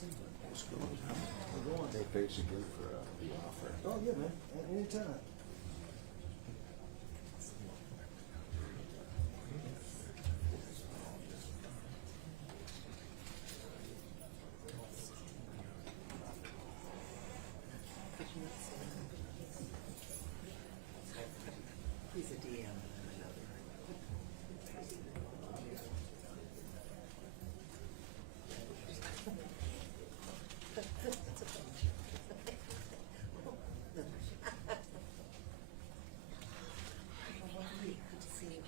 Hey, thanks again for the offer. Oh, yeah, man. At any time. He's a DM. Good to see you.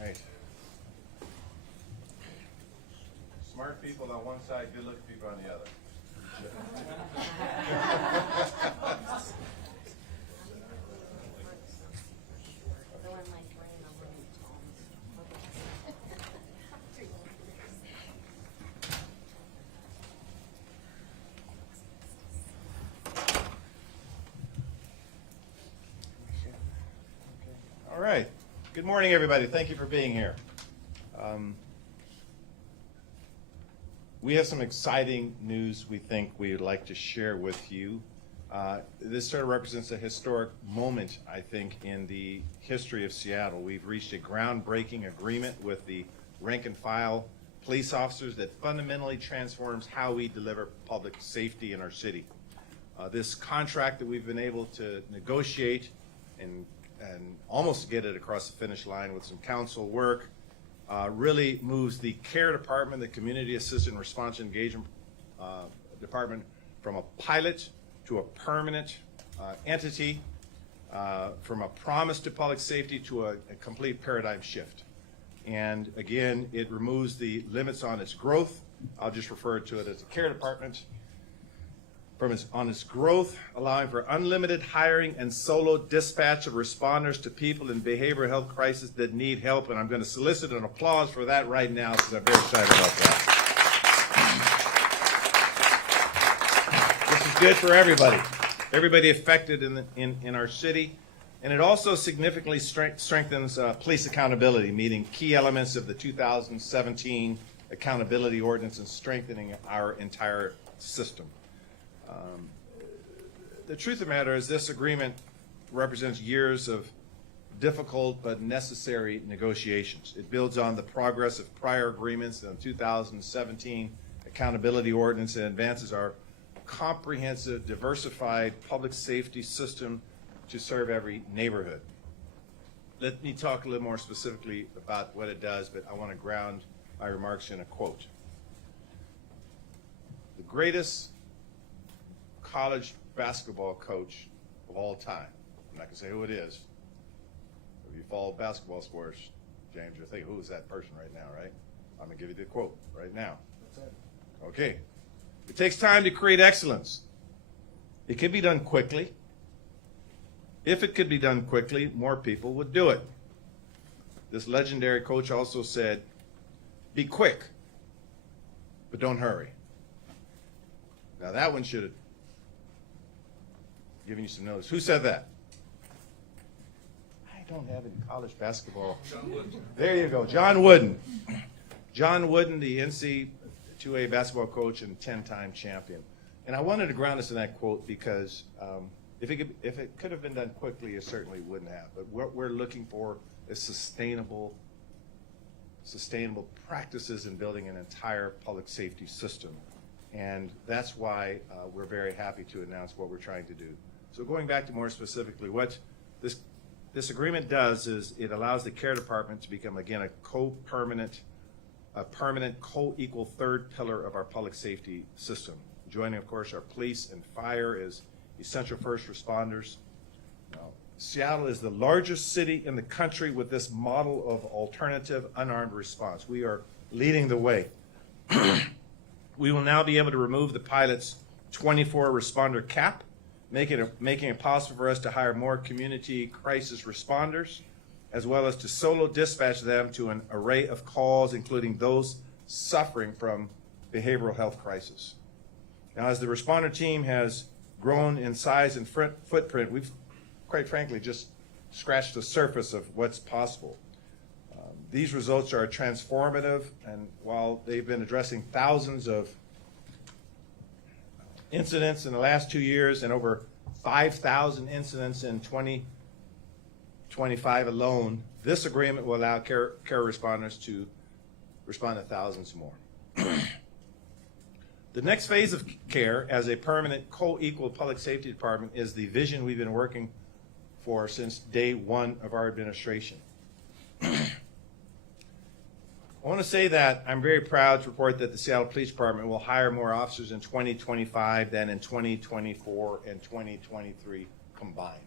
Right. Smart people on one side, good looking people on the other. All right. Good morning, everybody. Thank you for being here. We have some exciting news we think we'd like to share with you. This sort of represents a historic moment, I think, in the history of Seattle. We've reached a groundbreaking agreement with the rank and file police officers that fundamentally transforms how we deliver public safety in our city. This contract that we've been able to negotiate and almost get it across the finish line with some council work really moves the care department, the community assistant response engagement department, from a pilot to a permanent entity, from a promise to public safety to a complete paradigm shift. And again, it removes the limits on its growth. I'll just refer to it as the care department. On its growth, allowing for unlimited hiring and solo dispatch of responders to people in behavioral health crisis that need help. And I'm going to solicit an applause for that right now because I'm very excited about that. This is good for everybody affected in our city. And it also significantly strengthens police accountability, meeting key elements of the 2017 accountability ordinance and strengthening our entire system. The truth of the matter is this agreement represents years of difficult but necessary negotiations. It builds on the progress of prior agreements in the 2017 accountability ordinance and advances our comprehensive, diversified public safety system to serve every neighborhood. Let me talk a little more specifically about what it does, but I want to ground my remarks in a quote. The greatest college basketball coach of all time. I'm not going to say who it is. If you follow basketball sports, James, you're thinking, who is that person right now, right? I'm going to give you the quote right now. Okay. It takes time to create excellence. It can be done quickly. If it could be done quickly, more people would do it. This legendary coach also said, be quick, but don't hurry. Now that one should have given you some notice. Who said that? I don't have any college basketball. John Wooden. There you go, John Wooden. John Wooden, the NC2A basketball coach and 10-time champion. And I wanted to ground us in that quote because if it could have been done quickly, it certainly wouldn't have. But what we're looking for is sustainable practices in building an entire public safety system. And that's why we're very happy to announce what we're trying to do. So going back to more specifically, what this agreement does is it allows the care department to become, again, a permanent co-equal third pillar of our public safety system. Joining, of course, our police and fire as essential first responders. Seattle is the largest city in the country with this model of alternative unarmed response. We are leading the way. We will now be able to remove the pilot's 24 responder cap, making it possible for us to hire more community crisis responders, as well as to solo dispatch them to an array of calls, including those suffering from behavioral health crisis. Now, as the responder team has grown in size and footprint, we've quite frankly just scratched the surface of what's possible. These results are transformative, and while they've been addressing thousands of incidents in the last 2 years and over 5,000 incidents in 2025 alone, this agreement will allow care responders to respond to thousands more. The next phase of care as a permanent co-equal public safety department is the vision we've been working for since day one of our administration. I want to say that I'm very proud to report that the Seattle Police Department will hire more officers in 2025 than in 2024 and 2023 combined.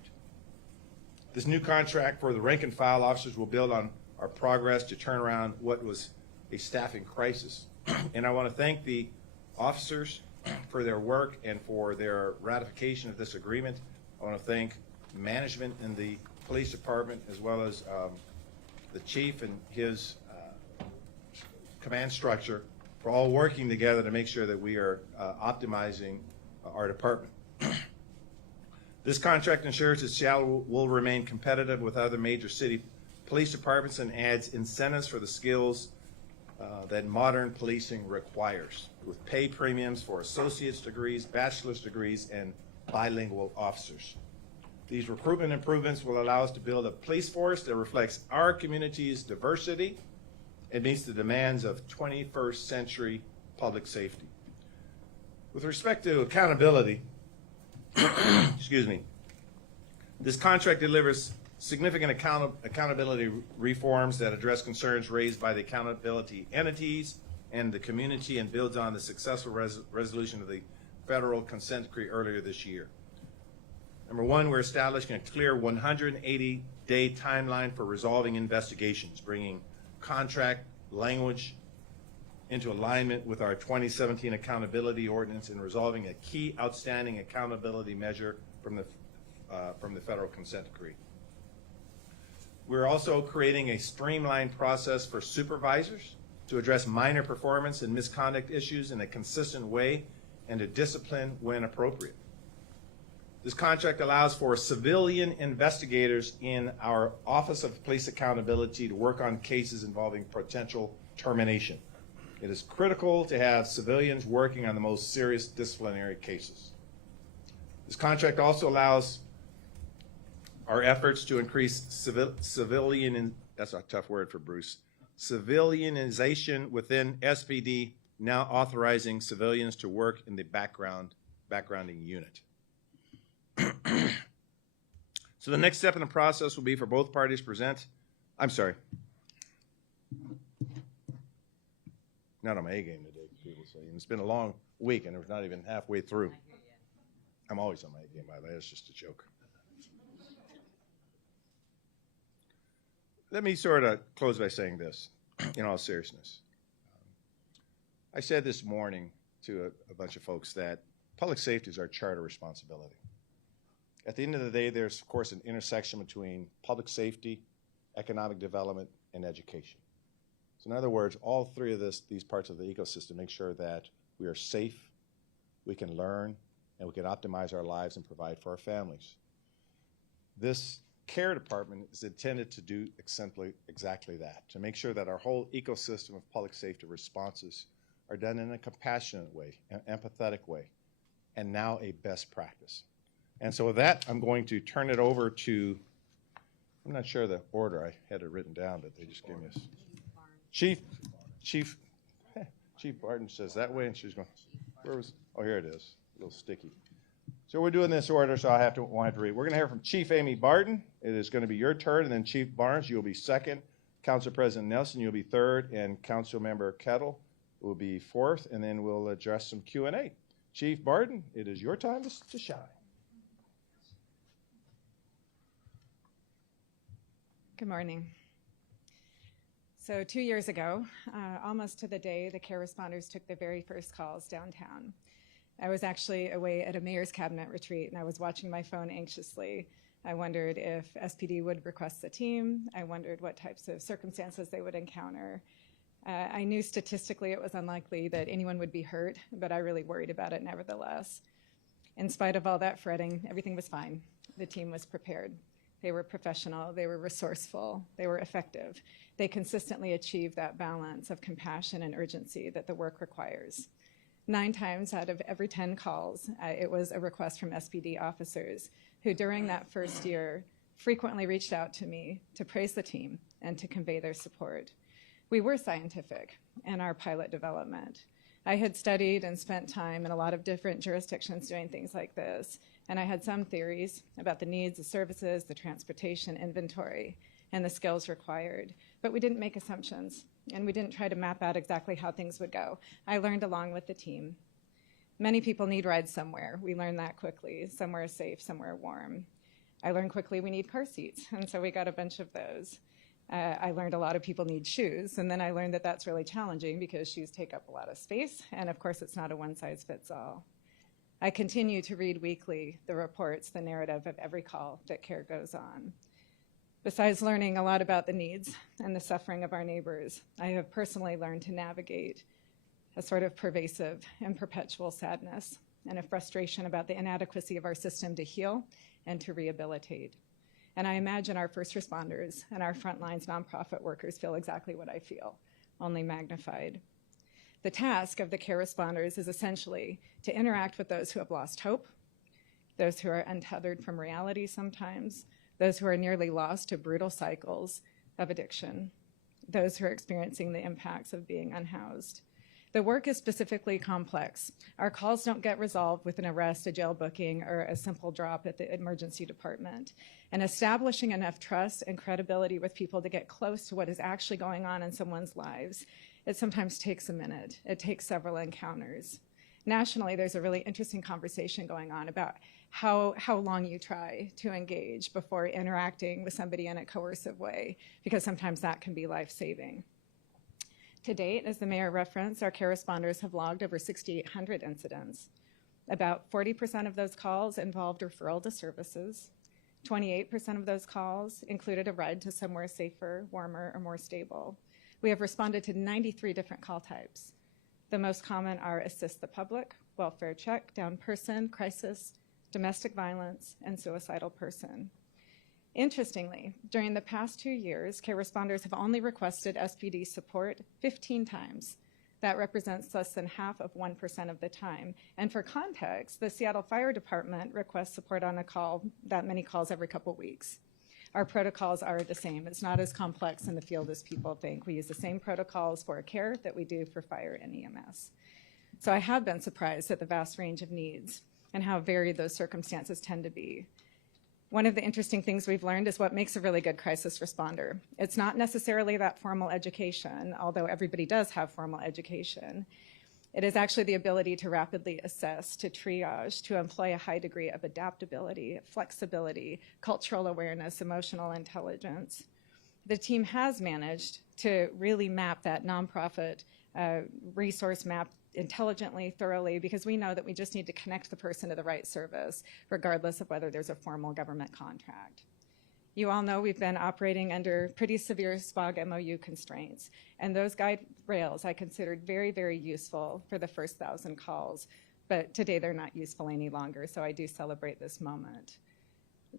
This new contract for the rank and file officers will build on our progress to turn around what was a staffing crisis. And I want to thank the officers for their work and for their ratification of this agreement. I want to thank management in the police department, as well as the chief and his command structure, for all working together to make sure that we are optimizing our department. This contract ensures that Seattle will remain competitive with other major city police departments and adds incentives for the skills that modern policing requires, with pay premiums for associate's degrees, bachelor's degrees, and bilingual officers. These recruitment improvements will allow us to build a police force that reflects our community's diversity and meets the demands of 21st century public safety. With respect to accountability, excuse me, this contract delivers significant accountability reforms that address concerns raised by the accountability entities and the community, and builds on the successful resolution of the federal consent decree earlier this year. Number one, we're establishing a clear 180-day timeline for resolving investigations, bringing contract language into alignment with our 2017 accountability ordinance and resolving a key outstanding accountability measure from the federal consent decree. We're also creating a streamlined process for supervisors to address minor performance and misconduct issues in a consistent way and to discipline when appropriate. This contract allows for civilian investigators in our Office of Police Accountability to work on cases involving potential termination. It is critical to have civilians working on the most serious disciplinary cases. This contract also allows our efforts to increase that's a tough word for Bruce, civilianization within SPD, now authorizing civilians to work in the backgrounding unit. So the next step in the process will be for both parties to present, not on my A game today, people say. And it's been a long week and we're not even halfway through. I'm always on my A game, by the way, that's just a joke. Let me sort of close by saying this, in all seriousness. I said this morning to a bunch of folks that public safety is our charter responsibility. At the end of the day, there's, of course, an intersection between public safety, economic development, and education. So in other words, all three of these parts of the ecosystem make sure that we are safe, we can learn, and we can optimize our lives and provide for our families. This care department is intended to do exactly that, to make sure that our whole ecosystem of public safety responses are done in a compassionate way, an empathetic way, and now a best practice. And so with that, I'm going to turn it over to, I'm not sure the order, I had it written down, but they just gave me this. Chief Barton says that way, and she's going, oh, here it is, a little sticky. So we're doing this order, so won't have to read. We're going to hear from Chief Amy Barton. It is going to be your turn, and then Chief Barnes, you'll be second. Council President Nelson, you'll be third, and Council Member Kettle will be fourth, and then we'll address some Q&A. Chief Barton, it is your time to shine. Good morning. So 2 years ago, almost to the day, the care responders took their very first calls downtown. I was actually away at a mayor's cabinet retreat, and I was watching my phone anxiously. I wondered if SPD would request the team. I wondered what types of circumstances they would encounter. I knew statistically it was unlikely that anyone would be hurt, but I really worried about it nevertheless. In spite of all that fretting, everything was fine. The team was prepared. They were professional, they were resourceful, they were effective. They consistently achieved that balance of compassion and urgency that the work requires. 9 times out of every 10 calls, it was a request from SPD officers who during that first year frequently reached out to me to praise the team and to convey their support. We were scientific in our pilot development. I had studied and spent time in a lot of different jurisdictions doing things like this, and I had some theories about the needs, the services, the transportation, inventory, and the skills required. But we didn't make assumptions, and we didn't try to map out exactly how things would go. I learned along with the team. Many people need rides somewhere. We learned that quickly, somewhere safe, somewhere warm. I learned quickly we need car seats, and so we got a bunch of those. I learned a lot of people need shoes, and then I learned that that's really challenging because shoes take up a lot of space, and of course it's not a one-size-fits-all. I continue to read weekly the reports, the narrative of every call that care goes on. Besides learning a lot about the needs and the suffering of our neighbors, I have personally learned to navigate a sort of pervasive and perpetual sadness and a frustration about the inadequacy of our system to heal and to rehabilitate. And I imagine our first responders and our frontlines nonprofit workers feel exactly what I feel, only magnified. The task of the care responders is essentially to interact with those who have lost hope, those who are untethered from reality sometimes, those who are nearly lost to brutal cycles of addiction, those who are experiencing the impacts of being unhoused. The work is specifically complex. Our calls don't get resolved with an arrest, a jail booking, or a simple drop at the emergency department. And establishing enough trust and credibility with people to get close to what is actually going on in someone's lives, it sometimes takes a minute. It takes several encounters. Nationally, there's a really interesting conversation going on about how long you try to engage before interacting with somebody in a coercive way, because sometimes that can be life-saving. To date, as the mayor referenced, our care responders have logged over 6,800 incidents. About 40% of those calls involved referral to services. 28% of those calls included a ride to somewhere safer, warmer, or more stable. We have responded to 93 different call types. The most common are assist the public, welfare check, down person, crisis, domestic violence, and suicidal person. Interestingly, during the past 2 years, care responders have only requested SPD support 15 times. That represents less than half of 1% of the time. And for context, the Seattle Fire Department requests support on a call, that many calls every couple weeks. Our protocols are the same. It's not as complex in the field as people think. We use the same protocols for care that we do for fire and EMS. So I have been surprised at the vast range of needs and how varied those circumstances tend to be. One of the interesting things we've learned is what makes a really good crisis responder. It's not necessarily that formal education, although everybody does have formal education. It is actually the ability to rapidly assess, to triage, to employ a high degree of adaptability, flexibility, cultural awareness, emotional intelligence. The team has managed to really map that nonprofit resource map intelligently, thoroughly, because we know that we just need to connect the person to the right service, regardless of whether there's a formal government contract. You all know we've been operating under pretty severe SPOG MOU constraints, and those guide rails I considered very, very useful for the first 1,000 calls, but today they're not useful any longer, so I do celebrate this moment.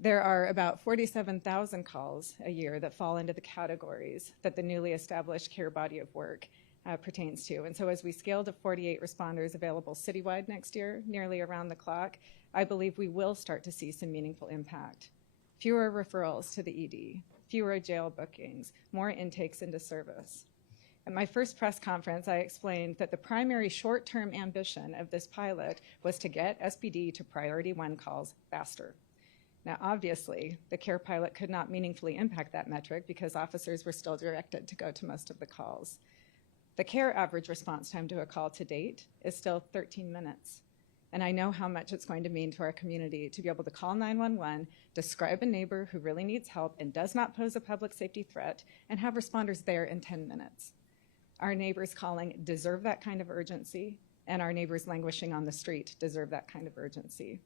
There are about 47,000 calls a year that fall into the categories that the newly established care body of work pertains to. And so as we scale to 48 responders available citywide next year, nearly around the clock, I believe we will start to see some meaningful impact. Fewer referrals to the ED, fewer jail bookings, more intakes into service. At my first press conference, I explained that the primary short-term ambition of this pilot was to get SPD to priority 1 calls faster. Now, obviously, the care pilot could not meaningfully impact that metric because officers were still directed to go to most of the calls. The care average response time to a call to date is still 13 minutes. And I know how much it's going to mean to our community to be able to call 911, describe a neighbor who really needs help and does not pose a public safety threat, and have responders there in 10 minutes. Our neighbors calling deserve that kind of urgency, and our neighbors languishing on the street deserve that kind of urgency.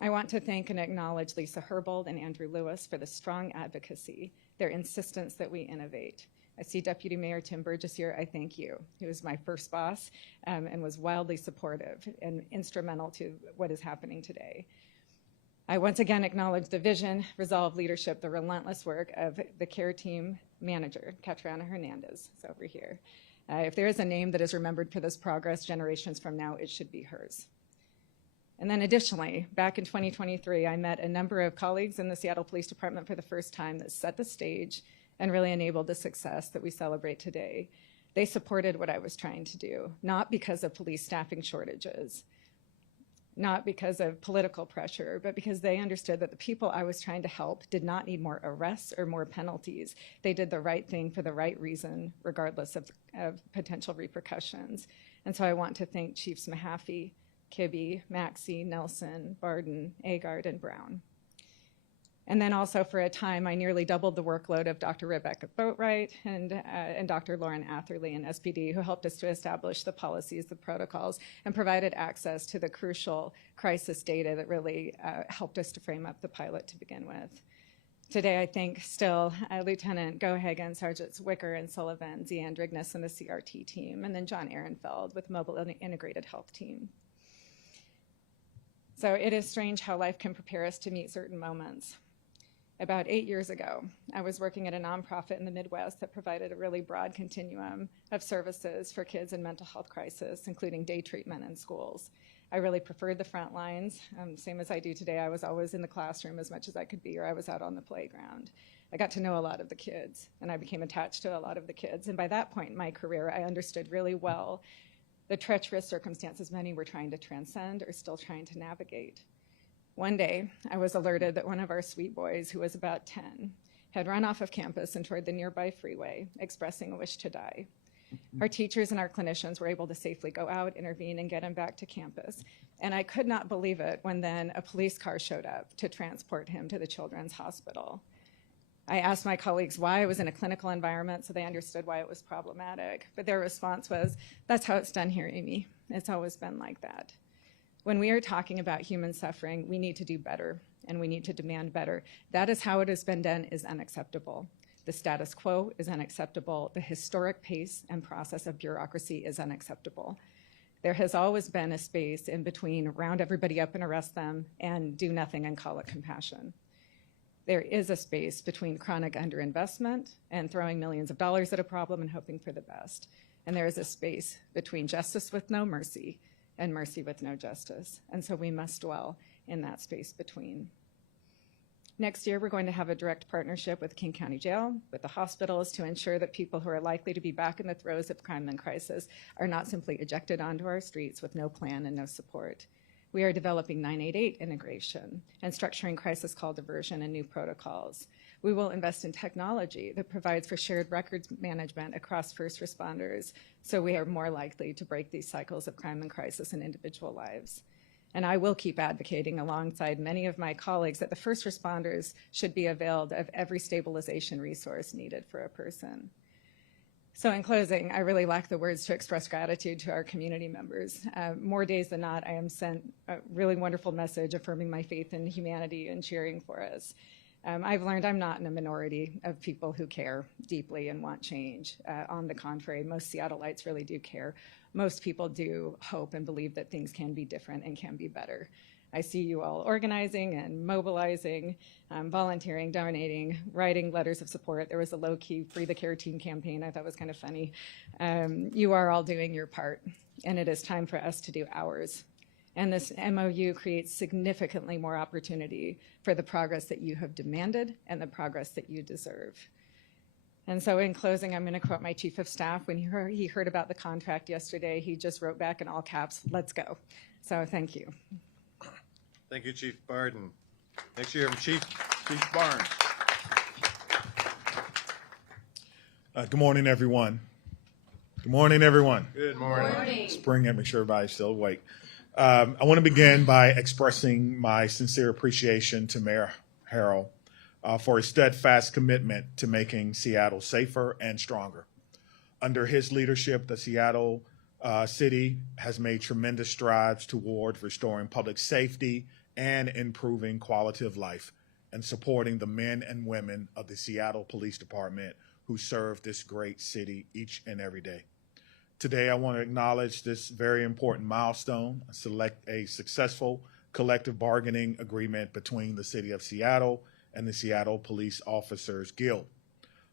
I want to thank and acknowledge Lisa Herbold and Andrew Lewis for the strong advocacy, their insistence that we innovate. I see Deputy Mayor Tim Burgess here. I thank you. He was my first boss and was wildly supportive and instrumental to what is happening today. I once again acknowledge the vision, resolve, leadership, the relentless work of the care team manager, Catriona Hernandez, is over here. If there is a name that is remembered for this progress generations from now, it should be hers. And then additionally, back in 2023, I met a number of colleagues in the Seattle Police Department for the first time that set the stage and really enabled the success that we celebrate today. They supported what I was trying to do, not because of police staffing shortages, not because of political pressure, but because they understood that the people I was trying to help did not need more arrests or more penalties. They did the right thing for the right reason, regardless of potential repercussions. And so I want to thank Chiefs Mahaffey, Kibbe, Maxey, Nelson, Barden, Agard, and Brown. And then also for a time, I nearly doubled the workload of Dr. Rebecca Boatwright and Dr. Lauren Atherley in SPD, who helped us to establish the policies, the protocols, and provided access to the crucial crisis data that really helped us to frame up the pilot to begin with. Today, I thank still Lieutenant Gohagan, Sergeants Wicker and Sullivan, Zian Drignas and the CRT team, and then John Ehrenfeld with Mobile Integrated Health Team. So it is strange how life can prepare us to meet certain moments. About 8 years ago, I was working at a nonprofit in the Midwest that provided a really broad continuum of services for kids in mental health crisis, including day treatment in schools. I really preferred the front lines. Same as I do today, I was always in the classroom as much as I could be, or I was out on the playground. I got to know a lot of the kids, and I became attached to a lot of the kids. And by that point in my career, I understood really well the treacherous circumstances many were trying to transcend or still trying to navigate. One day, I was alerted that one of our sweet boys, who was about 10, had run off of campus and toward the nearby freeway, expressing a wish to die. Our teachers and our clinicians were able to safely go out, intervene, and get him back to campus. And I could not believe it when then a police car showed up to transport him to the Children's Hospital. I asked my colleagues why I was in a clinical environment so they understood why it was problematic. But their response was, "That's how it's done here, Amy. It's always been like that." When we are talking about human suffering, we need to do better, and we need to demand better. That is how it has been done is unacceptable. The status quo is unacceptable. The historic pace and process of bureaucracy is unacceptable. There has always been a space in between round everybody up and arrest them and do nothing and call it compassion. There is a space between chronic underinvestment and throwing millions of dollars at a problem and hoping for the best. And there is a space between justice with no mercy and mercy with no justice. And so we must dwell in that space between. Next year, we're going to have a direct partnership with King County Jail, with the hospitals, to ensure that people who are likely to be back in the throes of crime and crisis are not simply ejected onto our streets with no plan and no support. We are developing 988 integration and structuring crisis call diversion and new protocols. We will invest in technology that provides for shared records management across first responders, so we are more likely to break these cycles of crime and crisis in individual lives. And I will keep advocating alongside many of my colleagues that the first responders should be availed of every stabilization resource needed for a person. So in closing, I really lack the words to express gratitude to our community members. More days than not, I am sent a really wonderful message affirming my faith in humanity and cheering for us. I've learned I'm not in a minority of people who care deeply and want change. On the contrary, most Seattleites really do care. Most people do hope and believe that things can be different and can be better. I see you all organizing and mobilizing, volunteering, donating, writing letters of support. There was a low-key Free the Care Team campaign I thought was kind of funny. You are all doing your part, and it is time for us to do ours. And this MOU creates significantly more opportunity for the progress that you have demanded and the progress that you deserve. And so in closing, I'm going to quote my chief of staff. When he heard about the contract yesterday, he just wrote back in all caps, "Let's go." So thank you. Thank you, Chief Barden. Next year, Chief Barnes. Good morning, everyone. Good morning, everyone. Good morning. Spring, and make sure everybody's still awake. I want to begin by expressing my sincere appreciation to Mayor Harrell for his steadfast commitment to making Seattle safer and stronger. Under his leadership, the Seattle city has made tremendous strides toward restoring public safety and improving quality of life and supporting the men and women of the Seattle Police Department who serve this great city each and every day. Today, I want to acknowledge this very important milestone, select a successful collective bargaining agreement between the City of Seattle and the Seattle Police Officers Guild.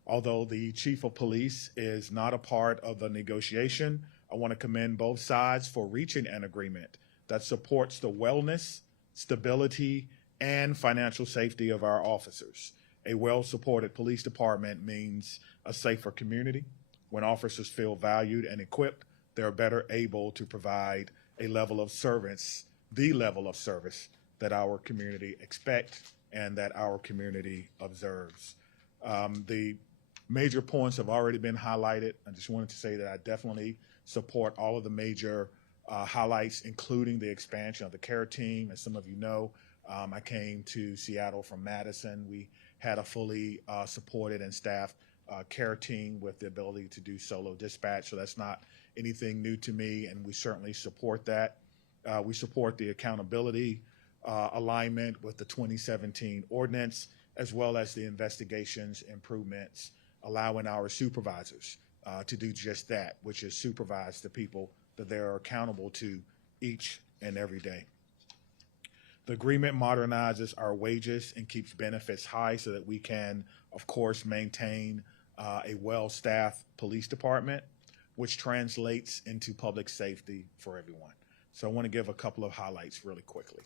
Although the Chief of Police is not a part of the negotiation, I want to commend both sides for reaching an agreement that supports the wellness, stability, and financial safety of our officers. A well-supported police department means a safer community. When officers feel valued and equipped, they're better able to provide a level of service, the level of service that our community expects and that our community observes. The major points have already been highlighted. I just wanted to say that I definitely support all of the major highlights, including the expansion of the care team. As some of you know, I came to Seattle from Madison. We had a fully supported and staffed care team with the ability to do solo dispatch, so that's not anything new to me, and we certainly support that. We support the accountability alignment with the 2017 ordinance, as well as the investigations improvements, allowing our supervisors to do just that, which is supervise the people that they're accountable to each and every day. The agreement modernizes our wages and keeps benefits high so that we can, of course, maintain a well-staffed police department, which translates into public safety for everyone. So I want to give a couple of highlights really quickly.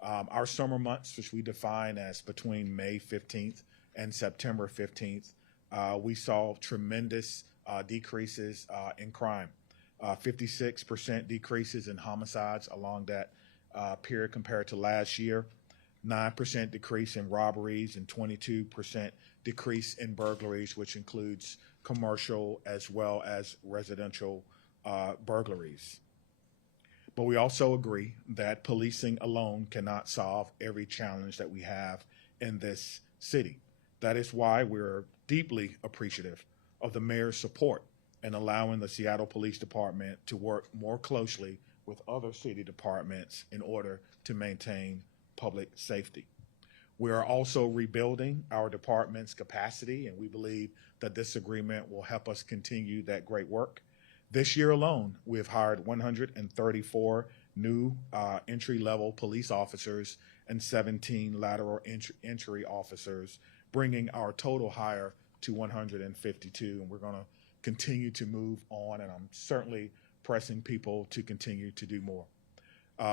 Our summer months, which we define as between May 15th and September 15th, we saw tremendous decreases in crime, 56% decreases in homicides along that period compared to last year, 9% decrease in robberies, and 22% decrease in burglaries, which includes commercial as well as residential burglaries. But we also agree that policing alone cannot solve every challenge that we have in this city. That is why we're deeply appreciative of the mayor's support in allowing the Seattle Police Department to work more closely with other city departments in order to maintain public safety. We are also rebuilding our department's capacity, and we believe that this agreement will help us continue that great work. This year alone, we have hired 134 new entry-level police officers and 17 lateral entry officers, bringing our total hire to 152, and we're going to continue to move on, and I'm certainly pressing people to continue to do more.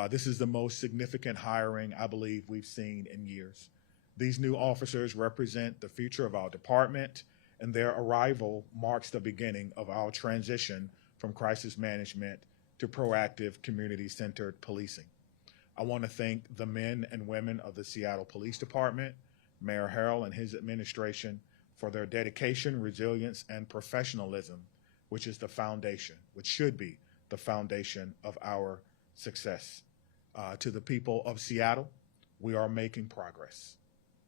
This is the most significant hiring I believe we've seen in years. These new officers represent the future of our department, and their arrival marks the beginning of our transition from crisis management to proactive community-centered policing. I want to thank the men and women of the Seattle Police Department, Mayor Harrell and his administration for their dedication, resilience, and professionalism, which is the foundation, which should be the foundation of our success. To the people of Seattle, we are making progress.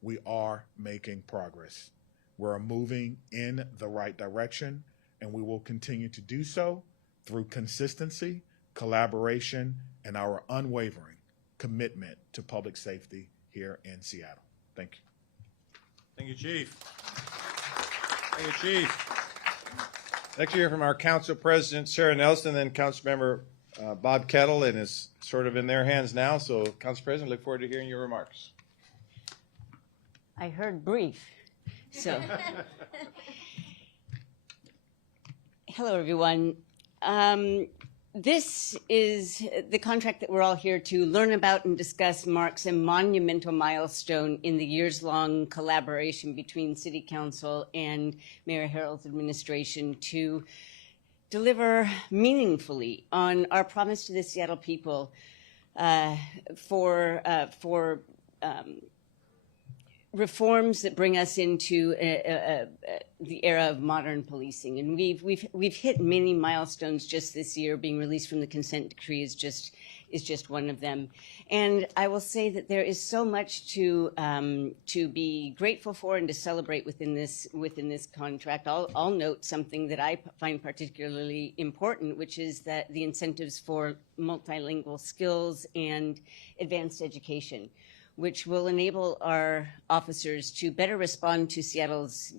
We are making progress. We're moving in the right direction, and we will continue to do so through consistency, collaboration, and our unwavering commitment to public safety here in Seattle. Thank you. Thank you, Chief. Thank you, Chief. Next, we hear from our Council President, Sarah Nelson, then Council Member Bob Kettle, and is sort of in their hands now. So, Council President, look forward to hearing your remarks. I heard brief, so. Hello, everyone. This is the contract that we're all here to learn about and discuss marks a monumental milestone in the years-long collaboration between City Council and Mayor Harrell's administration to deliver meaningfully on our promise to the Seattle people for reforms that bring us into the era of modern policing. And we've hit many milestones just this year. Being released from the consent decree is just is just one of them. And I will say that there is so much to be grateful for and to celebrate within this contract. I'll note something that I find particularly important, which is that the incentives for multilingual skills and advanced education, which will enable our officers to better respond to Seattle's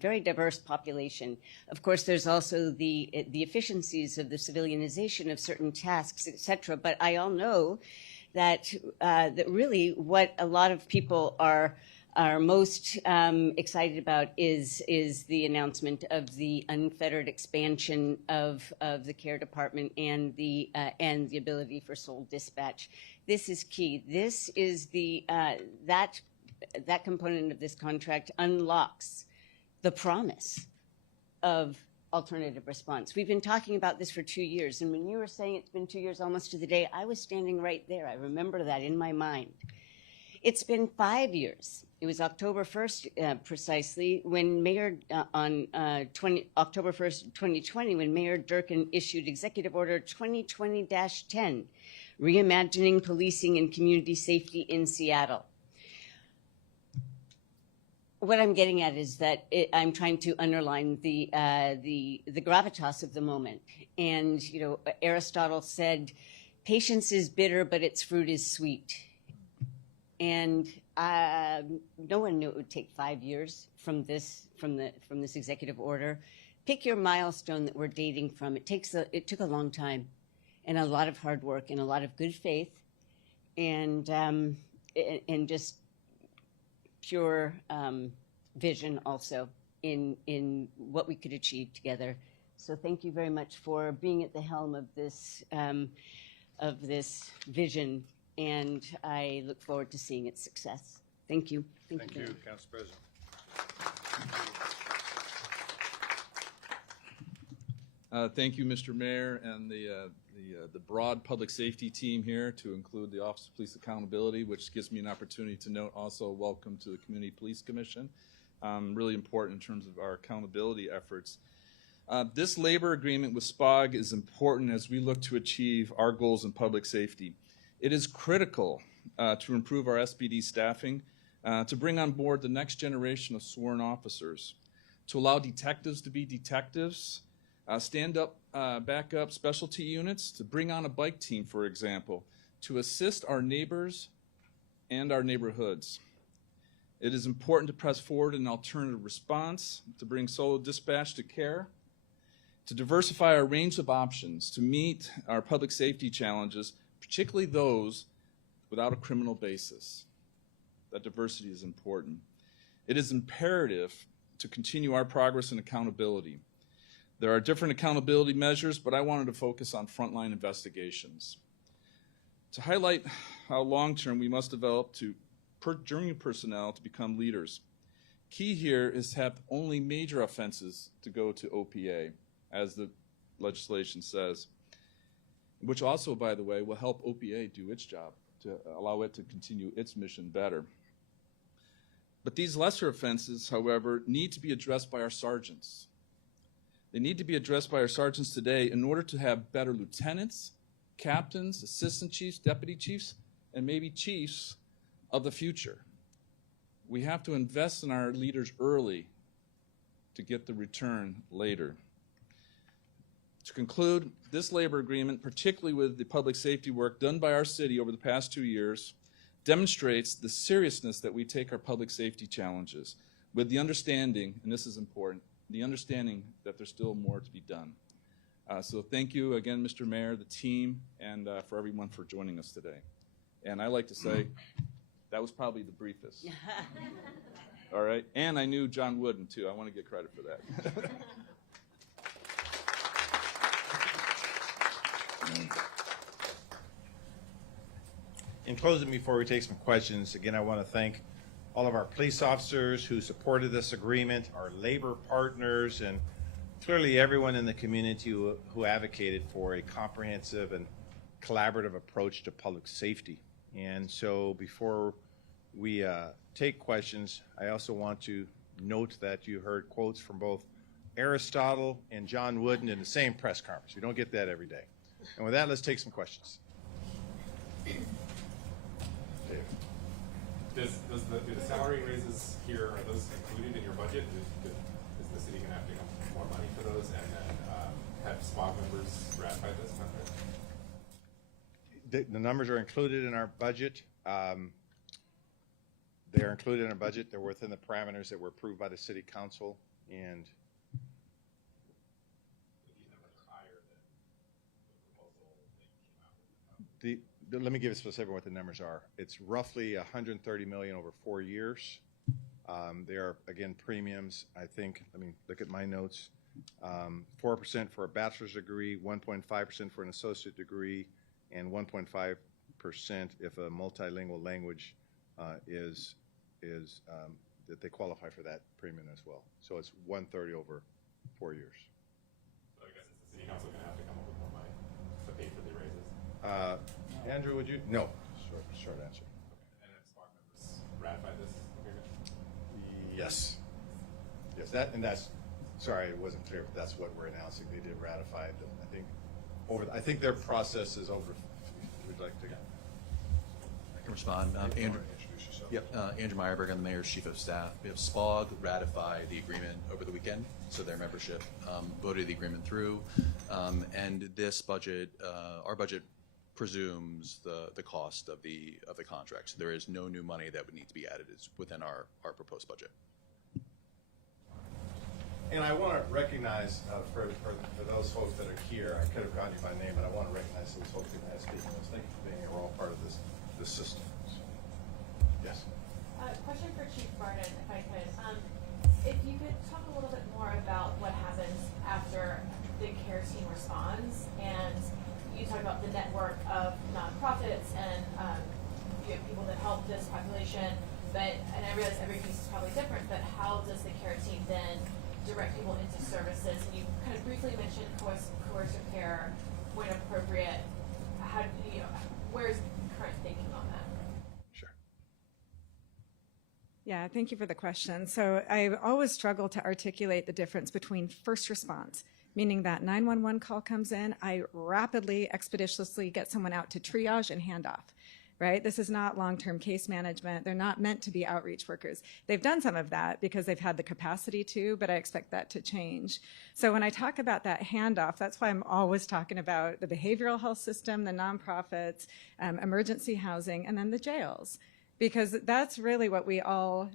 very diverse population. Of course, there's also the efficiencies of the civilianization of certain tasks, et cetera, but I all know that really what a lot of people are most excited about is the announcement of the unfettered expansion of the care department and the ability for sole dispatch. This is key. This is that component of this contract unlocks the promise of alternative response. We've been talking about this for 2 years, and when you were saying it's been 2 years almost to the day, I was standing right there. I remember that in my mind. It's been 5 years. It was October 1st, precisely, when October 1st, 2020, when Mayor Durkin issued Executive Order 2020-10, Reimagining Policing and Community Safety in Seattle. What I'm getting at is that I'm trying to underline the gravitas of the moment. And, you know, Aristotle said, patience is bitter, but its fruit is sweet. And no one knew it would take 5 years from this executive order. Pick your milestone that we're dating from. It took a long time, and a lot of hard work, and a lot of good faith, and just pure vision also in what we could achieve together. So thank you very much for being at the helm of this vision. And I look forward to seeing its success. Thank you. Thank you, Council President. Thank you, Mr. Mayor, and the broad public safety team here, to include the Office of Police Accountability, which gives me an opportunity to note also welcome to the Community Police Commission. Really important in terms of our accountability efforts. This labor agreement with SPOG is important as we look to achieve our goals in public safety. It is critical to improve our SPD staffing, to bring on board the next generation of sworn officers, to allow detectives to be detectives, stand up, back up specialty units, to bring on a bike team, for example, to assist our neighbors and our neighborhoods. It is important to press forward an alternative response, to bring solo dispatch to care, to diversify our range of options, to meet our public safety challenges, particularly those without a criminal basis. That diversity is important. It is imperative to continue our progress in accountability. There are different accountability measures, but I wanted to focus on frontline investigations. To highlight how long-term we must develop junior personnel to become leaders. Key here is to have only major offenses to go to OPA, as the legislation says, which also, by the way, will help OPA do its job to allow it to continue its mission better. But these lesser offenses, however, need to be addressed by our sergeants. They need to be addressed by our sergeants today in order to have better lieutenants, captains, assistant chiefs, deputy chiefs, and maybe chiefs of the future. We have to invest in our leaders early to get the return later. To conclude, this labor agreement, particularly with the public safety work done by our city over the past 2 years, demonstrates the seriousness that we take our public safety challenges, with the understanding, and this is important, the understanding that there's still more to be done. So thank you again, Mr. Mayor, the team, and for everyone for joining us today. And I like to say, that was probably the briefest. All right, and I knew John Wooden too. I want to get credit for that. In closing, before we take some questions, again, I want to thank all of our police officers who supported this agreement, our labor partners, and clearly everyone in the community who advocated for a comprehensive and collaborative approach to public safety. And so before we take questions, I also want to note that you heard quotes from both Aristotle and John Wooden in the same press conference. You don't get that every day. And with that, let's take some questions. Dave. Do the salary raises here, are those included in your budget? Is the city gonna have to give more money for those and then have SPOG members ratify this contract? The numbers are included in our budget. They are included in our budget. They're within the parameters that were approved by the city council, and These numbers are higher than the proposal that you came out with. let me give you specific what the numbers are. It's roughly 130 million over 4 years. They are, again, premiums. I think, let me look at my notes. 4% for a bachelor's degree, 1.5% for an associate degree, and 1.5% if a multilingual language is that they qualify for that premium as well. So it's 130 over 4 years. So I guess is the city council gonna have to come up with more money to pay for the raises? Andrew, would you? No. Short answer. Okay. And then SPOG members ratify this agreement? Yes. Yes, that's, sorry, it wasn't clear, but that's what we're announcing. They did ratify them. I think their process is over. We'd like to. I can respond. Andrew. Introduce yourself. Yep, Andrew Meyerberg, I'm the mayor's chief of staff. We have SPOG ratify the agreement over the weekend, so their membership voted the agreement through. And this budget, our budget presumes the cost of the contract. So there is no new money that would need to be added. It's within our proposed budget. And I want to recognize for those folks that are here, I could have called you by name, but I want to recognize those folks who have speaking with us. Thank you for being here. We're all part of this system. So, yes. Question for Chief Barden, if I could. If you could talk a little bit more about what happens after the care team responds, and you talk about the network of nonprofits and you have people that help this population, and I realize every case is probably different, but how does the care team then direct people into services? And you kind of briefly mentioned coercive care when appropriate. How where's current thinking on that? Sure. Yeah, thank you for the question. So I always struggle to articulate the difference between first response, meaning that 911 call comes in, I rapidly, expeditiously get someone out to triage and hand off. Right? This is not long-term case management. They're not meant to be outreach workers. They've done some of that because they've had the capacity to, but I expect that to change. So when I talk about that handoff, that's why I'm always talking about the behavioral health system, the nonprofits, emergency housing, and then the jails. Because that's really what we all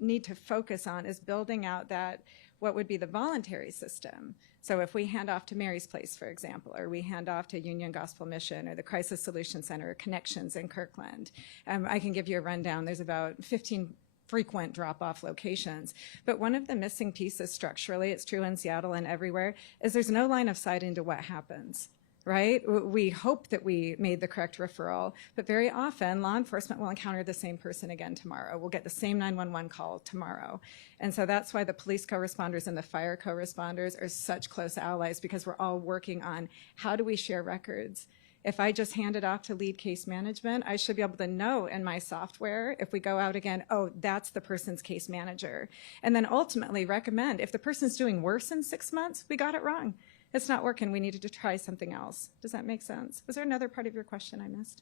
need to focus on, is building out that, what would be the voluntary system. So if we hand off to Mary's Place, for example, or we hand off to Union Gospel Mission or the Crisis Solution Center or Connections in Kirkland, I can give you a rundown. There's about 15 frequent drop-off locations. But one of the missing pieces structurally, it's true in Seattle and everywhere, is there's no line of sight into what happens. Right? We hope that we made the correct referral, but very often law enforcement will encounter the same person again tomorrow. We'll get the same 911 call tomorrow. And so that's why the police co-responders and the fire co-responders are such close allies, because we're all working on how do we share records. If I just hand it off to lead case management, I should be able to know in my software, if we go out again, oh, that's the person's case manager. And then ultimately recommend, if the person's doing worse in 6 months, we got it wrong. It's not working. We needed to try something else. Does that make sense? Was there another part of your question I missed?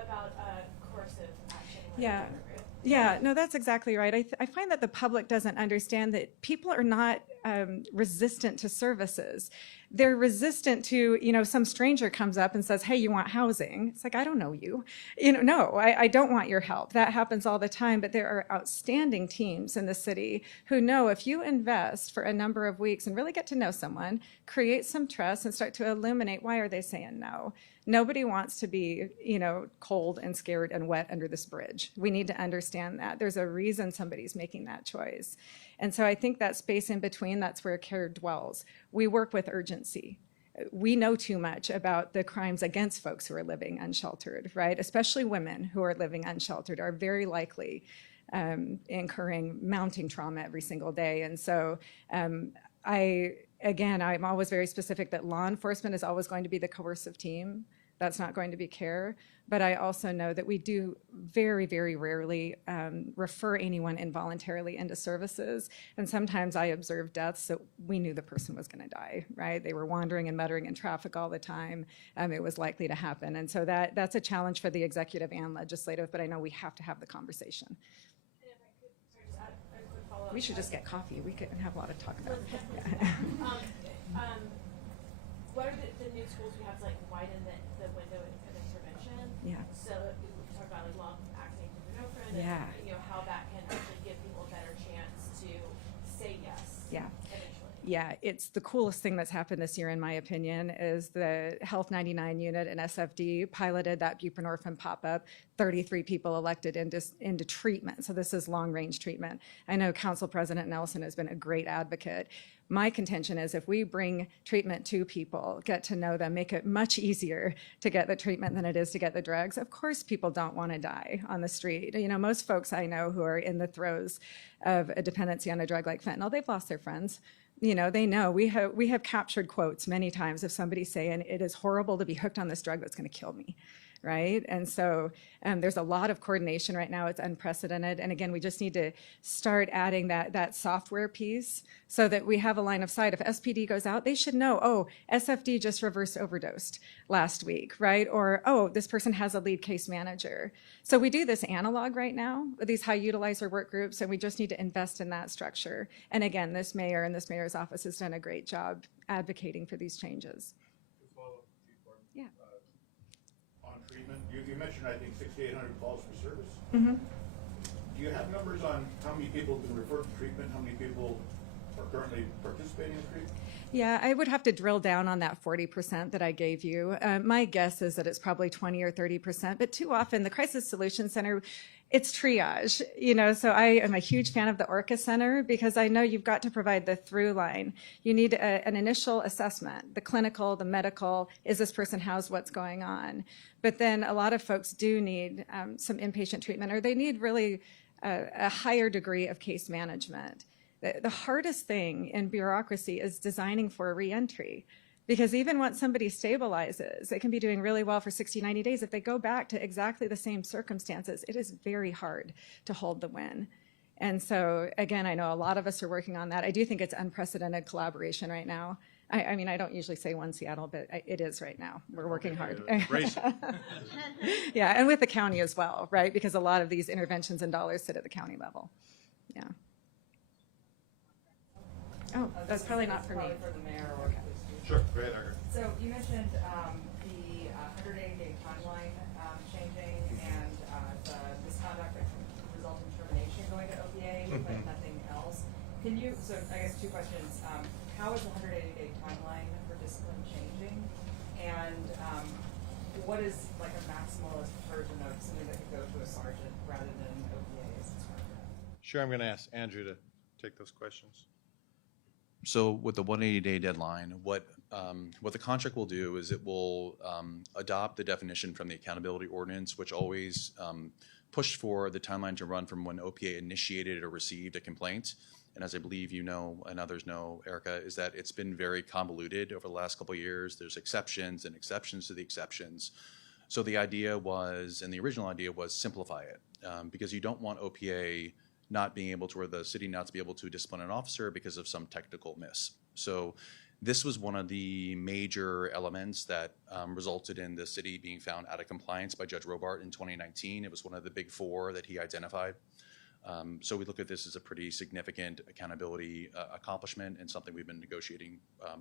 About coercive action. Yeah. Yeah, no, that's exactly right. I find that the public doesn't understand that people are not resistant to services. They're resistant to, some stranger comes up and says, hey, you want housing? It's like, I don't know you. No, I don't want your help. That happens all the time, but there are outstanding teams in the city who know if you invest for a number of weeks and really get to know someone, create some trust and start to illuminate why are they saying no. Nobody wants to be, cold and scared and wet under this bridge. We need to understand that. There's a reason somebody's making that choice. And so I think that space in between, that's where care dwells. We work with urgency. We know too much about the crimes against folks who are living unsheltered, right? Especially women who are living unsheltered are very likely incurring mounting trauma every single day. And so I'm always very specific that law enforcement is always going to be the coercive team. that's not going to be care. But I also know that we do very, very rarely refer anyone involuntarily into services. And sometimes I observe deaths that we knew the person was going to die, right? They were wandering and muttering in traffic all the time. It was likely to happen. And so that's a challenge for the executive and legislative, but I know we have to have the conversation. And if I could sorry, just add a quick follow-up. We should just get coffee. We could have a lot to talk about. What are the new tools we have to like widen the window of intervention? Yeah. So we talk about like long-acting buprenorphine Yeah. and you know how that can actually give people a better chance to say yes. Yeah. Eventually. Yeah, it's the coolest thing that's happened this year, in my opinion, is the Health 99 unit and SFD piloted that buprenorphine pop-up, 33 people elected into treatment. So this is long-range treatment. I know Council President Nelson has been a great advocate. My contention is if we bring treatment to people, get to know them, make it much easier to get the treatment than it is to get the drugs, of course people don't want to die on the street. You know, most folks I know who are in the throes of a dependency on a drug like fentanyl, they've lost their friends. You know, they know. We have captured quotes many times of somebody saying, it is horrible to be hooked on this drug that's going to kill me. Right? And so there's a lot of coordination right now. It's unprecedented. And again, we just need to start adding that software piece so that we have a line of sight. If SPD goes out, they should know, oh, SFD just reverse overdosed last week, right? Or, oh, this person has a lead case manager. So we do this analog right now with these high utilizer work groups, and we just need to invest in that structure. And again, this mayor and this mayor's office has done a great job advocating for these changes. Yeah. On treatment, you mentioned, I think, 6,800 calls for service. Mm-hmm. Do you have numbers on how many people have been referred to treatment, how many people are currently participating in treatment? Yeah, I would have to drill down on that 40% that I gave you. My guess is that it's probably 20 or 30%, but too often the Crisis Solution Center, it's triage, you know, so I am a huge fan of the Orca Center because I know you've got to provide the through line. You need an initial assessment, the clinical, the medical, is this person housed, what's going on? But then a lot of folks do need some inpatient treatment, or they need really a higher degree of case management. The hardest thing in bureaucracy is designing for a reentry. Because even once somebody stabilizes, they can be doing really well for 60, 90 days. If they go back to exactly the same circumstances, it is very hard to hold the win. And so, again, I know a lot of us are working on that. I do think it's unprecedented collaboration right now. I mean, I don't usually say One Seattle, but it is right now. We're working hard. Yeah, and with the county as well, right? Because a lot of these interventions and dollars sit at the county level. Yeah. Oh, that's probably not for me. For the mayor or Sure, go ahead, Arthur. So you mentioned the 180-day timeline changing and the misconduct that result in termination going to OPA, but nothing else. Can you, so I guess two questions. How is the 180-day timeline for discipline changing? And what is like a maximalist version of something that could go to a sergeant rather than OPA as a sergeant? Sure, I'm going to ask Andrew to take those questions. So with the 180-day deadline, what the contract will do is it will adopt the definition from the accountability ordinance, which always pushed for the timeline to run from when OPA initiated or received a complaint. And as I believe you know and others know, Erica, is that it's been very convoluted over the last couple of years. There's exceptions and exceptions to the exceptions. So the idea was, and the original idea was, simplify it because you don't want OPA not being able to, or the city not to be able to discipline an officer because of some technical miss. So this was one of the major elements that resulted in the city being found out of compliance by Judge Robart in 2019. It was one of the big four that he identified. So we look at this as a pretty significant accountability accomplishment and something we've been negotiating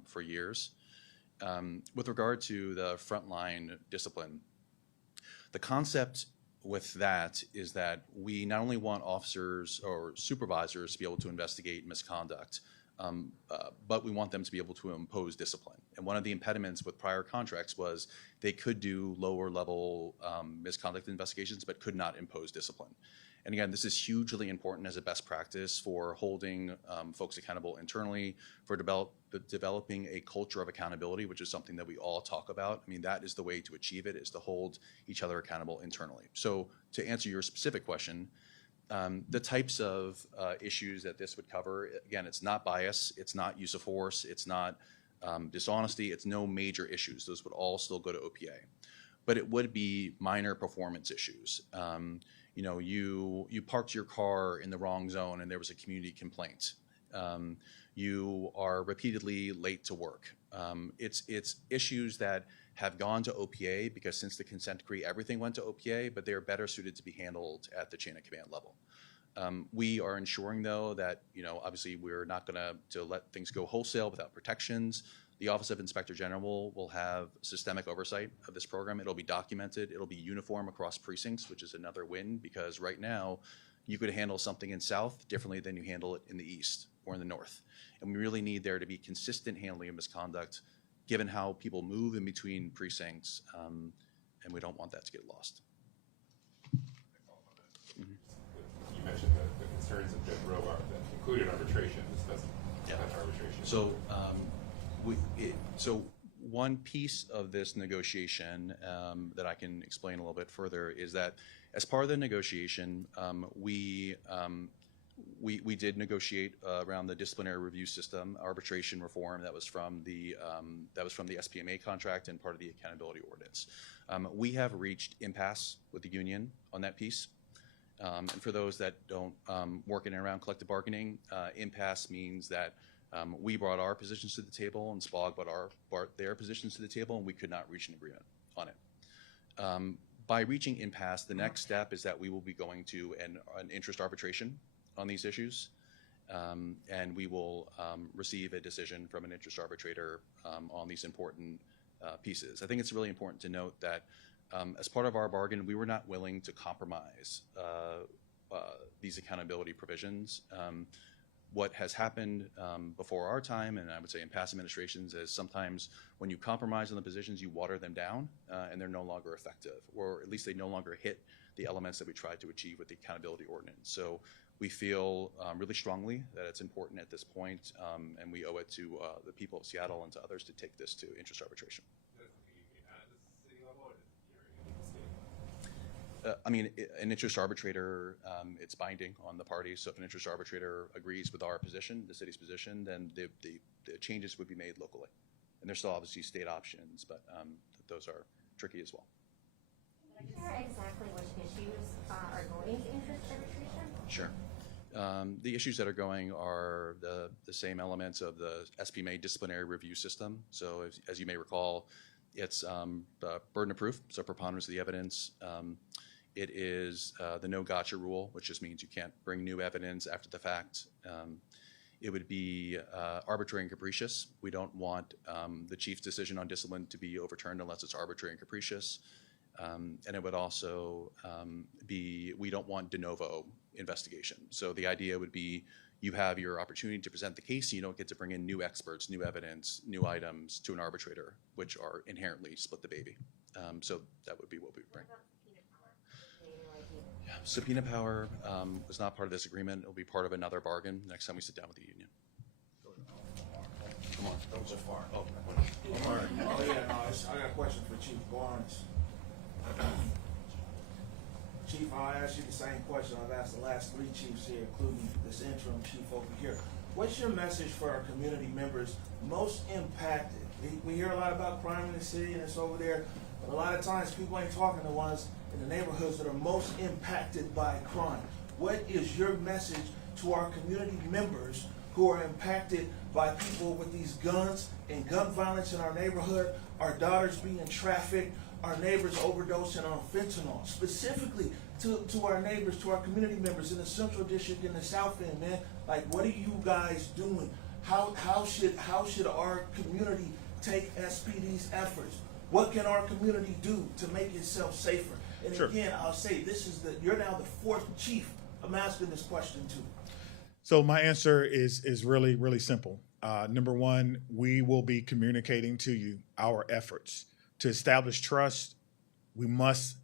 for years. With regard to the frontline discipline, the concept with that is that we not only want officers or supervisors to be able to investigate misconduct, but we want them to be able to impose discipline. And one of the impediments with prior contracts was they could do lower level misconduct investigations, but could not impose discipline. And again, this is hugely important as a best practice for holding folks accountable internally, for developing a culture of accountability, which is something that we all talk about. I mean, that is the way to achieve it, is to hold each other accountable internally. So to answer your specific question, the types of issues that this would cover, again, it's not bias, it's not use of force, it's not dishonesty, it's no major issues. Those would all still go to OPA. but it would be minor performance issues. You know, you parked your car in the wrong zone and there was a community complaint. You are repeatedly late to work. It's issues that have gone to OPA because since the consent decree, everything went to OPA, but they're better suited to be handled at the chain of command level. We are ensuring, though, that, you know, obviously we're not going to let things go wholesale without protections. The Office of Inspector General will have systemic oversight of this program. It'll be documented. It'll be uniform across precincts, which is another win, because right now you could handle something in South differently than you handle it in the East or in the North. And we really need there to be consistent handling of misconduct, given how people move in between precincts, and we don't want that to get lost. You mentioned the concerns of Judge Robar that included arbitration. This doesn't touch arbitration. So, so one piece of this negotiation that I can explain a little bit further is that as part of the negotiation, we did negotiate around the disciplinary review system arbitration reform that was from the SPMA contract and part of the accountability ordinance. We have reached impasse with the union on that piece. And for those that don't work in and around collective bargaining, impasse means that we brought our positions to the table and SPOG brought their positions to the table, and we could not reach an agreement on it. By reaching impasse, the next step is that we will be going to an interest arbitration on these issues, and we will receive a decision from an interest arbitrator on these important pieces. I think it's really important to note that as part of our bargain, we were not willing to compromise these accountability provisions. What has happened before our time, and I would say in past administrations, is sometimes when you compromise on the positions, you water them down and they're no longer effective, or at least they no longer hit the elements that we tried to achieve with the accountability ordinance. So we feel really strongly that it's important at this point, and we owe it to the people of Seattle and to others to take this to interest arbitration. I mean, an interest arbitrator, it's binding on the parties. So if an interest arbitrator agrees with our position, the city's position, then the changes would be made locally. And there's still obviously state options, but those are tricky as well. Can you share exactly which issues are going to interest arbitration? Sure. The issues that are going are the same elements of the SPMA disciplinary review system. So as you may recall, it's burden of proof, so preponderance of the evidence. It is the no gotcha rule, which just means you can't bring new evidence after the fact. It would be arbitrary and capricious. We don't want the chief's decision on discipline to be overturned unless it's arbitrary and capricious. And it would also be, we don't want de novo investigation. So the idea would be you have your opportunity to present the case, and you don't get to bring in new experts, new evidence, new items to an arbitrator, which are inherently split the baby. So that would be what we would bring. Yeah, subpoena power was not part of this agreement. It'll be part of another bargain next time we sit down with the union. Come on. Don't go so far. Oh, Oh, yeah, no, I got a question for Chief Barnes. Chief, I'll ask you the same question I've asked the last three chiefs here, including this interim chief over here. What's your message for our community members most impacted? We hear a lot about crime in the city and it's over there, but a lot of times people ain't talking to ones in the neighborhoods that are most impacted by crime. What is your message to our community members who are impacted by people with these guns and gun violence in our neighborhood, our daughters being trafficked, our neighbors overdosing on fentanyl, specifically to our neighbors, to our community members in the Central District and the South End, man? Like, what are you guys doing? How should our community take SPD's efforts? What can our community do to make itself safer? And Sure. Again, I'll say you're now the fourth chief I'm asking this question to. So my answer is really, really simple. Number one, we will be communicating to you our efforts. To establish trust, we must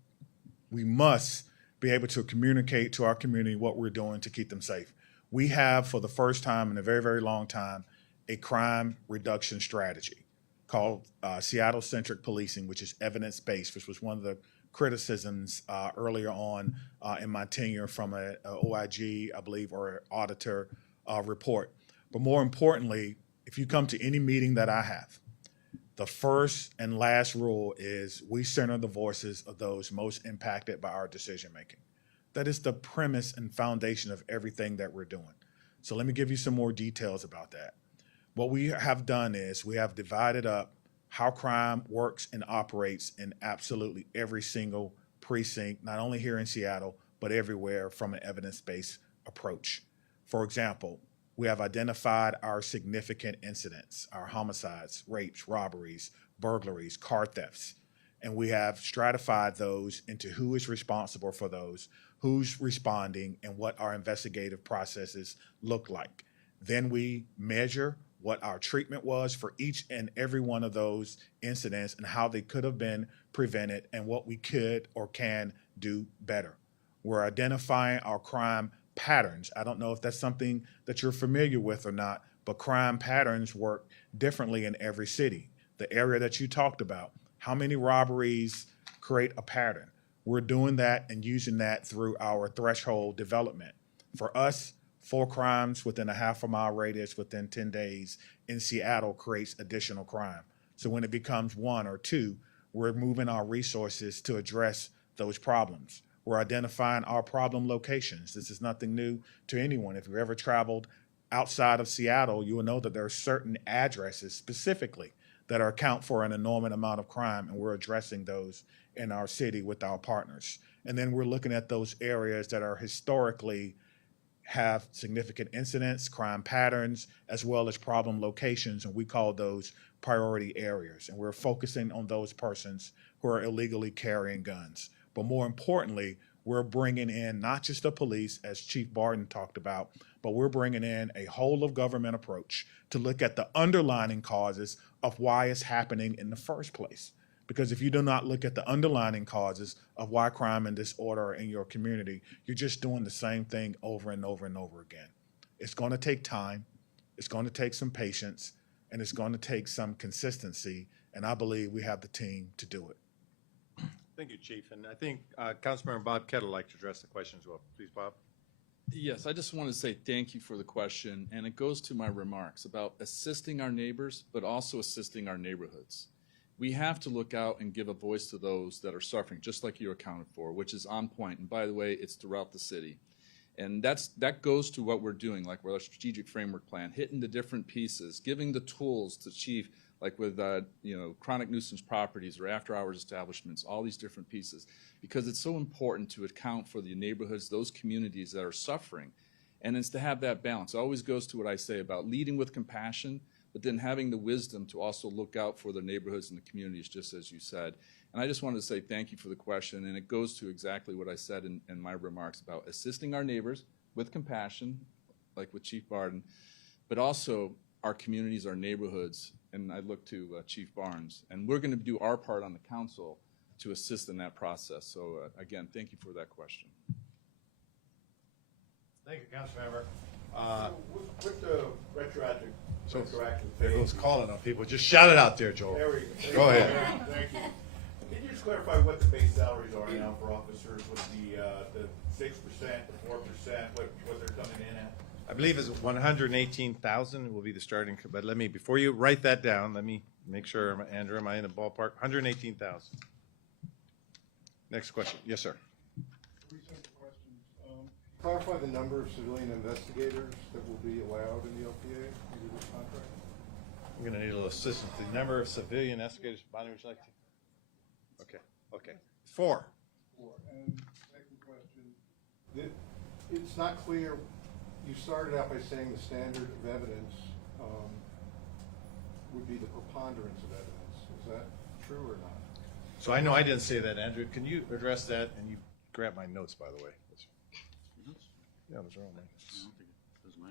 be able to communicate to our community what we're doing to keep them safe. We have, for the first time in a very, very long time, a crime reduction strategy called Seattle-centric policing, which is evidence-based, which was one of the criticisms earlier on in my tenure from a OIG, I believe, or auditor report. But more importantly, if you come to any meeting that I have, The first and last rule is we center the voices of those most impacted by our decision making. That is the premise and foundation of everything that we're doing. So let me give you some more details about that. What we have done is we have divided up how crime works and operates in absolutely every single precinct, not only here in Seattle, but everywhere from an evidence-based approach. For example, we have identified our significant incidents, our homicides, rapes, robberies, burglaries, car thefts, and we have stratified those into who is responsible for those, who's responding, and what our investigative processes look like. Then we measure what our treatment was for each and every one of those incidents and how they could have been prevented and what we could or can do better. We're identifying our crime patterns. I don't know if that's something that you're familiar with or not, but crime patterns work differently in every city. The area that you talked about, how many robberies create a pattern? We're doing that and using that through our threshold development. For us, 4 crimes within a half-a-mile radius within 10 days in Seattle creates additional crime. So when it becomes 1 or 2, we're moving our resources to address those problems. We're identifying our problem locations. This is nothing new to anyone. If you've ever traveled outside of Seattle, you will know that there are certain addresses specifically that account for an enormous amount of crime, and we're addressing those in our city with our partners. And then we're looking at those areas that are historically have significant incidents, crime patterns, as well as problem locations, and we call those priority areas. And we're focusing on those persons who are illegally carrying guns. But more importantly, we're bringing in not just the police, as Chief Barton talked about, but we're bringing in a whole of government approach to look at the underlying causes of why it's happening in the first place. Because if you do not look at the underlying causes of why crime and disorder are in your community, you're just doing the same thing over and over and over again. It's going to take time, it's going to take some patience, and it's going to take some consistency, and I believe we have the team to do it. Thank you, Chief. And I think Councilmember Bob Kettle would like to address the question as well. Please, Bob. Yes, I just want to say thank you for the question, and it goes to my remarks about assisting our neighbors, but also assisting our neighborhoods. We have to look out and give a voice to those that are suffering, just like you're accounted for, which is on point. And by the way, it's throughout the city. And that goes to what we're doing, like with our strategic framework plan, hitting the different pieces, giving the tools to chief, like with chronic nuisance properties or after-hours establishments, all these different pieces, because it's so important to account for the neighborhoods, those communities that are suffering, and it's to have that balance. It always goes to what I say about leading with compassion, but then having the wisdom to also look out for the neighborhoods and the communities, just as you said. And I just wanted to say thank you for the question, and it goes to exactly what I said in my remarks about assisting our neighbors with compassion, like with Chief Barton, but also our communities, our neighborhoods, and I look to Chief Barnes. And we're going to do our part on the council to assist in that process. So again, thank you for that question. Thank you, Councilmember. So with the retroactive pay. Who's calling on people? Just shout it out there, Joel. There we go. Go ahead. Thank you. Can you just clarify what the base salaries are now for officers with the 6%, the 4%, what they're coming in at? I believe it's 118,000 will be the starting, but before you write that down, let me make sure, Andrew, am I in the ballpark? 118,000. Next question. Yes, sir. Three simple questions. Clarify the number of civilian investigators that will be allowed in the LPA under this contract. I'm going to need a little assistance. The number of civilian investigators, Bonnie, would you like to? Okay. 4. And second question, it's not clear, you started out by saying the standard of evidence would be the preponderance of evidence. Is that true or not? So I know I didn't say that, Andrew. Can you address that? And you grab my notes, by the way. Yeah, those are all my notes. I don't think those are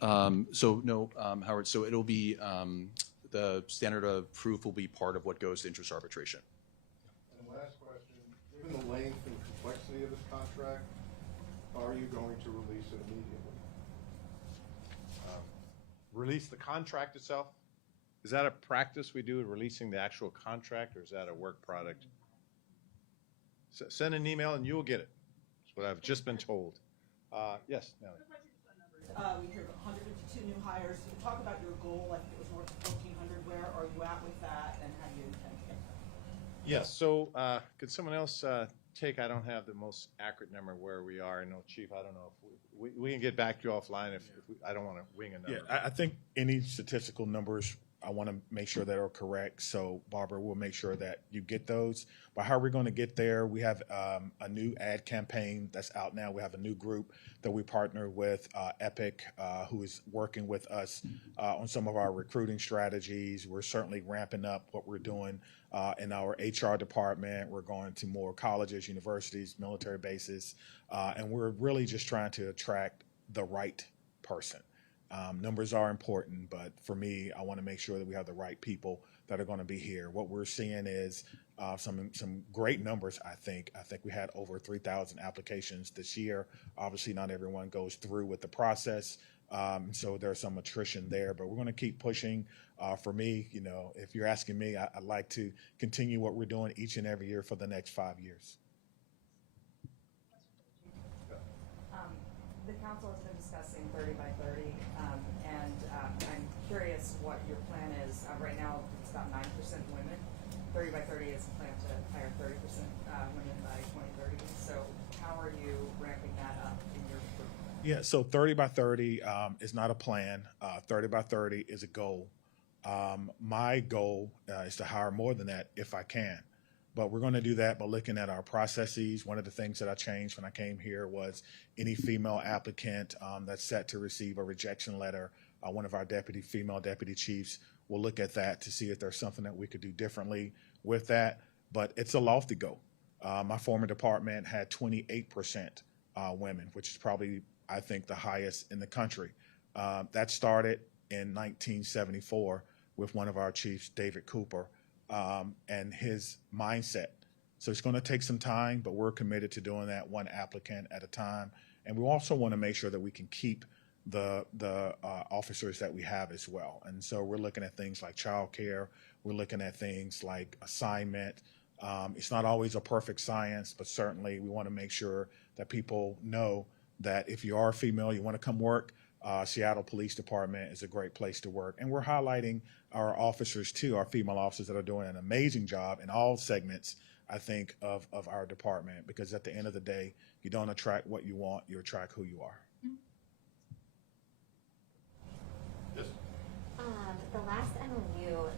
my notes. So no, Howard, so it'll be, the standard of proof will be part of what goes to interest arbitration. And last question, given the length and complexity of this contract, are you going to release it immediately? Release the contract itself? Is that a practice we do, releasing the actual contract, or is that a work product? Send an email and you will get it. That's what I've just been told. Yes, Nellie. We hear 152 new hires. You talk about your goal, like it was north of 1,400. Where are you at with that, and how do you intend to get there? Yes, so could someone else take, I don't have the most accurate number where we are. No, Chief, I don't know if we can get back to you offline if I don't want to wing a number. Yeah, I think any statistical numbers, I want to make sure that are correct. So Barbara, we'll make sure that you get those. But how are we going to get there? We have a new ad campaign that's out now. We have a new group that we partner with, Epic, who is working with us on some of our recruiting strategies. We're certainly ramping up what we're doing in our HR department. We're going to more colleges, universities, military bases, and we're really just trying to attract the right person. Numbers are important, but for me, I want to make sure that we have the right people that are going to be here. What we're seeing is some great numbers, I think. I think we had over 3,000 applications this year. Obviously, not everyone goes through with the process, so there's some attrition there, but we're going to keep pushing. For me, you know, if you're asking me, I'd like to continue what we're doing each and every year for the next 5 years. The council has been discussing 30 by 30, and I'm curious what your plan is. Right now, it's about 9% women. 30 by 30 is a plan to hire 30% women by 2030. So how are you ramping that up in your group? Yeah, so 30 by 30 is not a plan. 30 by 30 is a goal. My goal is to hire more than that if I can. But we're going to do that by looking at our processes. One of the things that I changed when I came here was any female applicant that's set to receive a rejection letter, one of our female deputy chiefs will look at that to see if there's something that we could do differently with that. But it's a lofty goal. My former department had 28% women, which is probably, I think, the highest in the country. That started in 1974 with one of our chiefs, David Cooper, and his mindset. So it's going to take some time, but we're committed to doing that one applicant at a time. And we also want to make sure that we can keep the officers that we have as well. And so we're looking at things like childcare. We're looking at things like assignment. It's not always a perfect science, but certainly we want to make sure that people know that if you are a female, you want to come work, Seattle Police Department is a great place to work. And we're highlighting our officers too, our female officers that are doing an amazing job in all segments, I think, of our department, because at the end of the day, you don't attract what you want, you attract who you are. Yes. The last MOU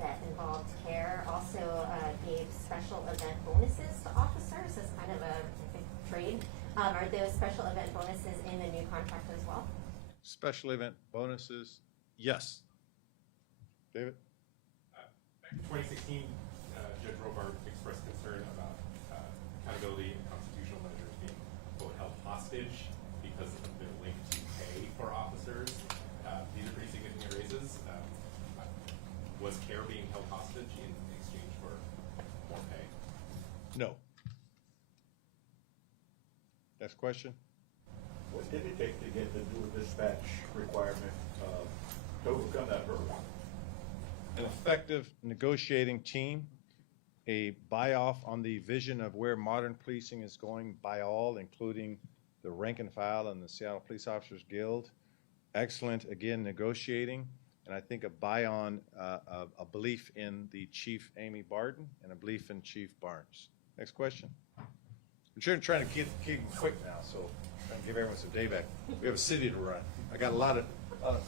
that involved CARE also gave special event bonuses to officers as kind of a, I think, trade. Are those special event bonuses in the new contract as well? Special event bonuses, yes. David? Back in 2016, Judge Robart expressed concern about accountability and constitutional measures being, quote, held hostage because of their link to pay for officers. These are pretty significant raises. Was CARE being held hostage in exchange for more pay? No. Next question. What did it take to get the dual dispatch requirement to overcome that hurdle? An effective negotiating team, a buy-off on the vision of where modern policing is going by all, including the rank and file and the Seattle Police Officers Guild. Excellent, again, negotiating, and I think a buy-on, a belief in the Chief Amy Barton and a belief in Chief Barnes. Next question. I'm trying to keep quick now, so trying to give everyone some day back. We have a city to run. I got a lot of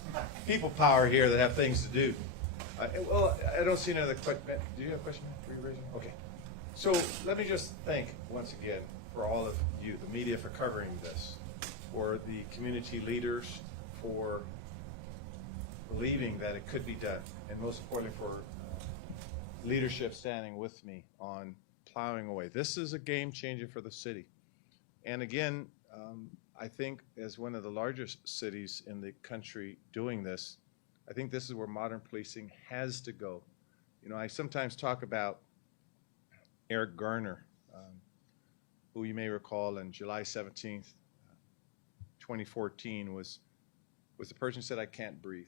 people power here that have things to do. Well, I don't see another question. Do you have a question? Okay. So let me just thank once again for all of you, the media, for covering this, for the community leaders for believing that it could be done, and most importantly for leadership standing with me on plowing away. This is a game changer for the city. And again, I think as one of the largest cities in the country doing this, I think this is where modern policing has to go. You know, I sometimes talk about Eric Garner, who you may recall on July 17th, 2014 was the person who said, "I can't breathe."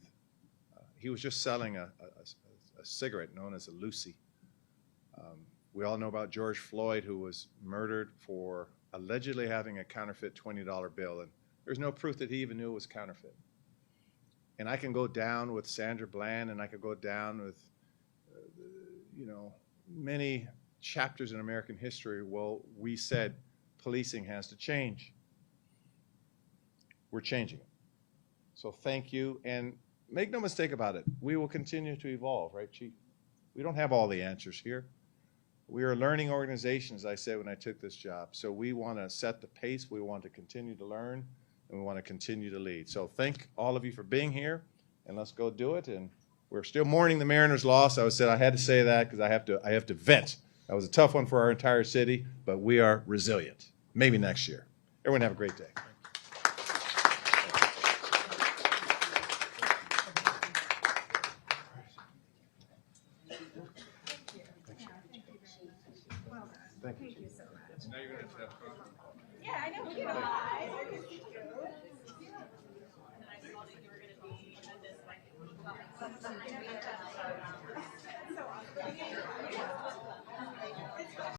He was just selling a cigarette known as a Lucy. We all know about George Floyd, who was murdered for allegedly having a counterfeit $20 bill, and There's no proof that he even knew it was counterfeit. And I can go down with Sandra Bland, and I could go down with, many chapters in American history. Well, we said policing has to change. We're changing it. So thank you, and make no mistake about it, we will continue to evolve, right, Chief? We don't have all the answers here. We are a learning organization, as I said when I took this job. So we want to set the pace, we want to continue to learn, and we want to continue to lead. So thank all of you for being here, and let's go do it. And we're still mourning the Mariners' loss. I had to say that because I have to vent. That was a tough one for our entire city, but we are resilient. Maybe next year. Everyone have a great day.